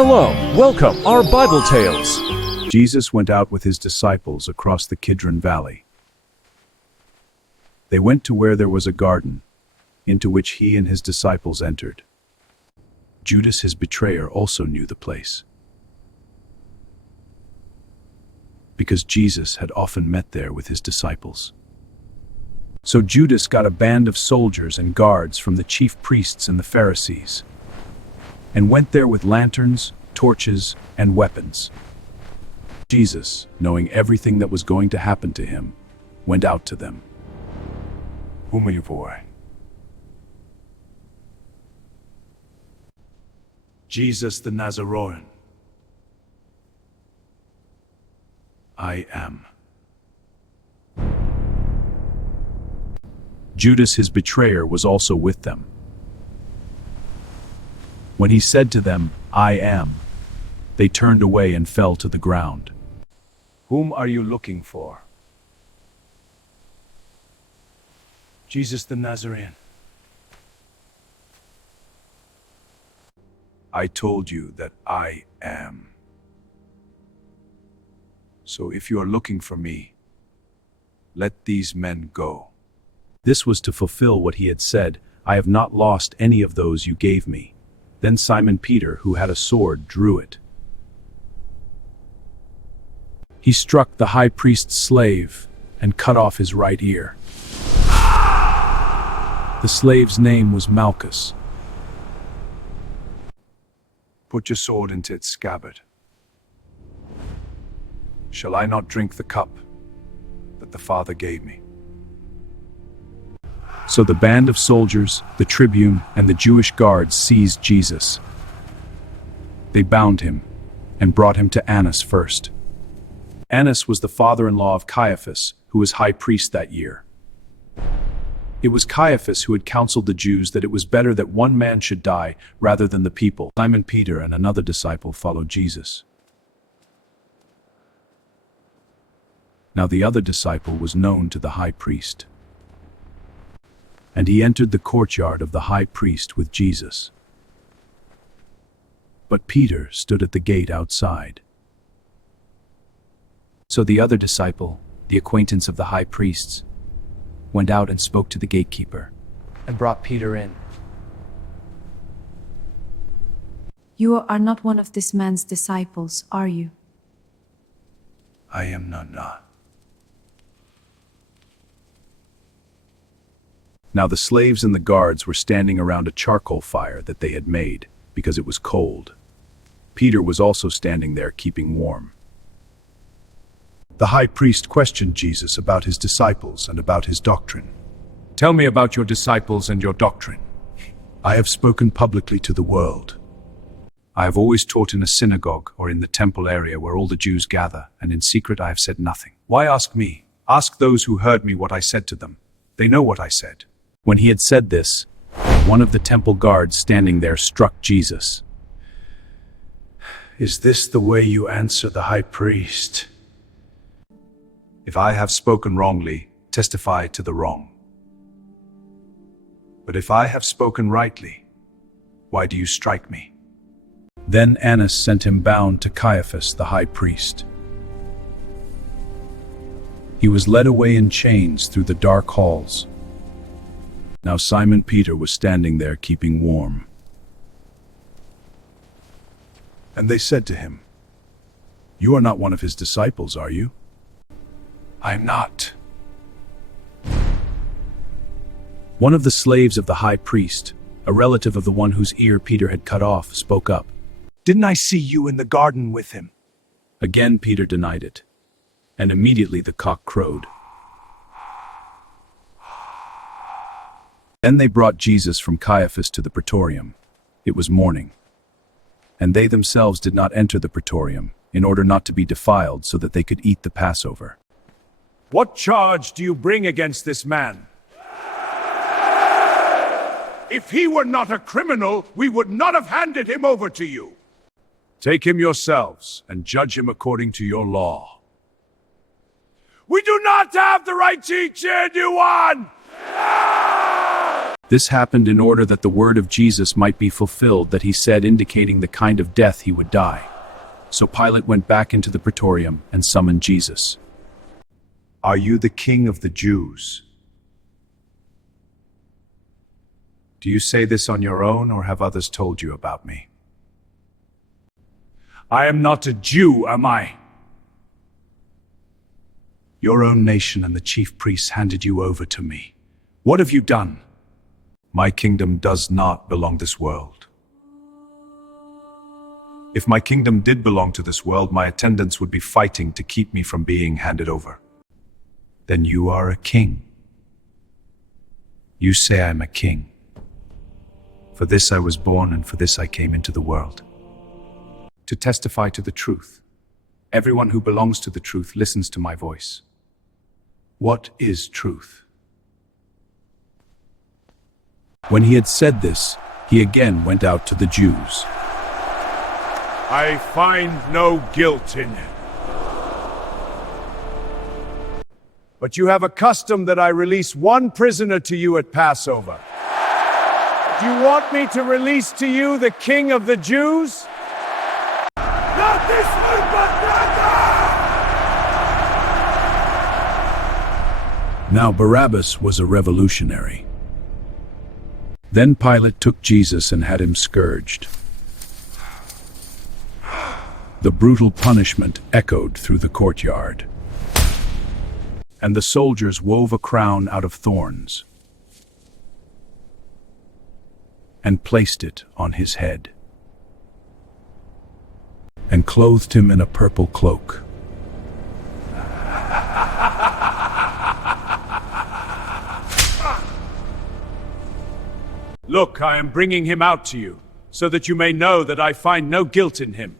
Hello, welcome, our Bible tales. Jesus went out with his disciples across the Kidron Valley. They went to where there was a garden, into which he and his disciples entered. Judas, his betrayer, also knew the place, because Jesus had often met there with his disciples. So Judas got a band of soldiers and guards from the chief priests and the Pharisees, and went there with lanterns, torches, and weapons. Jesus, knowing everything that was going to happen to him, went out to them. Whom are you for? Jesus the Nazarene. I am. Judas, his betrayer, was also with them. When he said to them, I am, they turned away and fell to the ground. Whom are you looking for? Jesus the Nazarene. I told you that I am. So if you are looking for me, let these men go. This was to fulfill what he had said, I have not lost any of those you gave me. Then Simon Peter, who had a sword, drew it. He struck the high priest's slave and cut off his right ear. The slave's name was Malchus. Put your sword into its scabbard. Shall I not drink the cup that the Father gave me? So the band of soldiers, the tribune, and the Jewish guards seized Jesus. They bound him and brought him to Annas first. Annas was the father-in-law of Caiaphas, who was high priest that year. It was Caiaphas who had counseled the Jews that it was better that one man should die rather than the people. Simon Peter and another disciple followed Jesus. Now the other disciple was known to the high priest, and he entered the courtyard of the high priest with Jesus. But Peter stood at the gate outside. So the other disciple, the acquaintance of the high priests, went out and spoke to the gatekeeper, and brought Peter in. You are not one of this man's disciples, are you? I am not. Now the slaves and the guards were standing around a charcoal fire that they had made, because it was cold. Peter was also standing there keeping warm. The high priest questioned Jesus about his disciples and about his doctrine. Tell me about your disciples and your doctrine. I have spoken publicly to the world. I have always taught in a synagogue or in the temple area where all the Jews gather, and in secret I have said nothing. Why ask me? Ask those who heard me what I said to them. They know what I said. When he had said this, one of the temple guards standing there struck Jesus. Is this the way you answer the high priest? If I have spoken wrongly, testify to the wrong. But if I have spoken rightly, why do you strike me? Then Annas sent him bound to Caiaphas the high priest. He was led away in chains through the dark halls. Now Simon Peter was standing there keeping warm. And they said to him, You are not one of his disciples, are you? I am not. One of the slaves of the high priest, a relative of the one whose ear Peter had cut off, spoke up. Didn't I see you in the garden with him? Again Peter denied it, and immediately the cock crowed. Then they brought Jesus from Caiaphas to the praetorium. It was morning, and they themselves did not enter the praetorium, in order not to be defiled, so that they could eat the Passover. What charge do you bring against this man? If he were not a criminal, we would not have handed him over to you. Take him yourselves and judge him according to your law. We do not have the right to eat anyone! This happened in order that the word of Jesus might be fulfilled that he said, indicating the kind of death he would die. So Pilate went back into the praetorium and summoned Jesus. Are you the king of the Jews? Do you say this on your own, or have others told you about me? I am not a Jew, am I? Your own nation and the chief priests handed you over to me. What have you done? My kingdom does not belong to this world. If my kingdom did belong to this world, my attendants would be fighting to keep me from being handed over. Then you are a king. You say I'm a king. For this I was born, and for this I came into the world. To testify to the truth. Everyone who belongs to the truth listens to my voice. What is truth? When he had said this, he again went out to the Jews. I find no guilt in him. But you have a custom that I release one prisoner to you at Passover. Do you want me to release to you the King of the Jews? Not this one, but Now Barabbas was a revolutionary. Then Pilate took Jesus and had him scourged. The brutal punishment echoed through the courtyard. And the soldiers wove a crown out of thorns and placed it on his head, and clothed him in a purple cloak. Look, I am bringing him out to you, so that you may know that I find no guilt in him.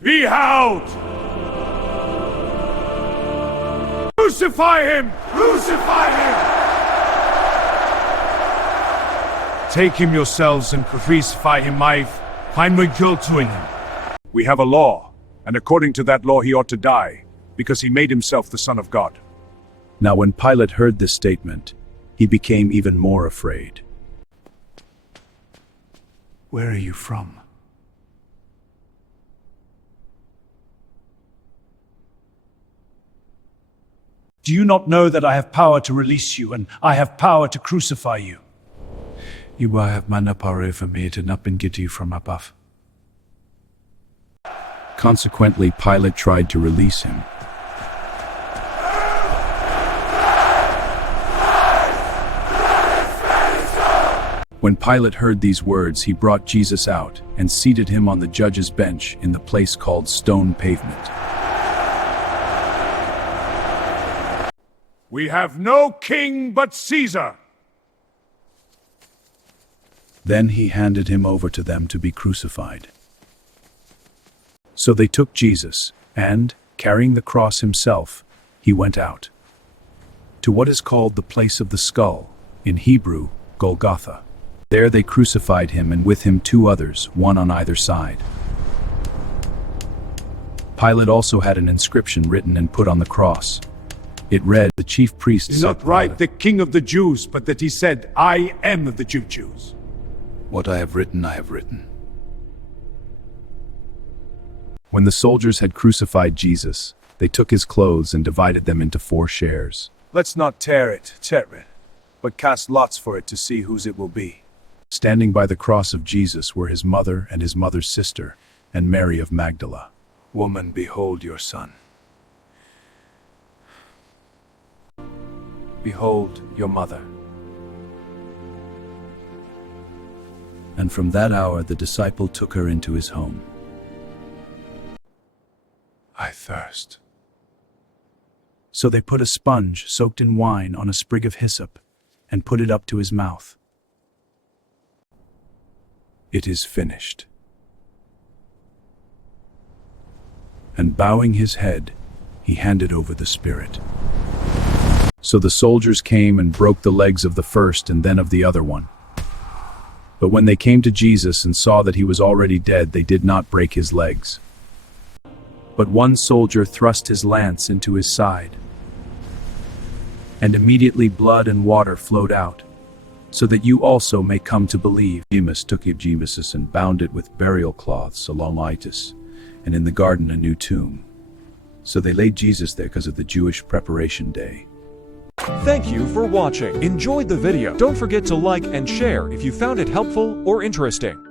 Behold! Crucify him! Crucify him! Take him yourselves and crucify him. I find no guilt in him. We have a law, and according to that law he ought to die, because he made himself the Son of God. Now when Pilate heard this statement, he became even more afraid. Where are you from? Do you not know that I have power to release you, and I have power to crucify you? You have no power over me to up and get you from above. Consequently, Pilate tried to release him. When Pilate heard these words, he brought Jesus out and seated him on the judge's bench in the place called Stone Pavement. We have no king but Caesar. Then he handed him over to them to be crucified. So they took Jesus, and, carrying the cross himself, he went out to what is called the place of the skull, in Hebrew, Golgotha. There they crucified him, and with him 2 others, one on either side. Pilate also had an inscription written and put on the cross. It read, "The chief priests..." Is not right, the King of the Jews, but that he said, "I am of the Jews." What I have written, I have written. When the soldiers had crucified Jesus, they took his clothes and divided them into 4 shares. Let's not tear it, but cast lots for it to see whose it will be. Standing by the cross of Jesus were his mother and his mother's sister, and Mary of Magdala. Woman, behold your son. Behold your mother. And from that hour the disciple took her into his home. I thirst. So they put a sponge soaked in wine on a sprig of hyssop, and put it up to his mouth. It is finished. And bowing his head, he handed over the spirit. So the soldiers came and broke the legs of the first and then of the other one. But when they came to Jesus and saw that he was already dead, they did not break his legs. But one soldier thrust his lance into his side, and immediately blood and water flowed out. so that you also may come to believe. Nicodemus took Jesus and bound it with burial cloths, solemn, and in the garden a new tomb. So they laid Jesus there because of the Jewish preparation day. Thank you for watching. Enjoyed the video? Don't forget to like and share if you found it helpful or interesting.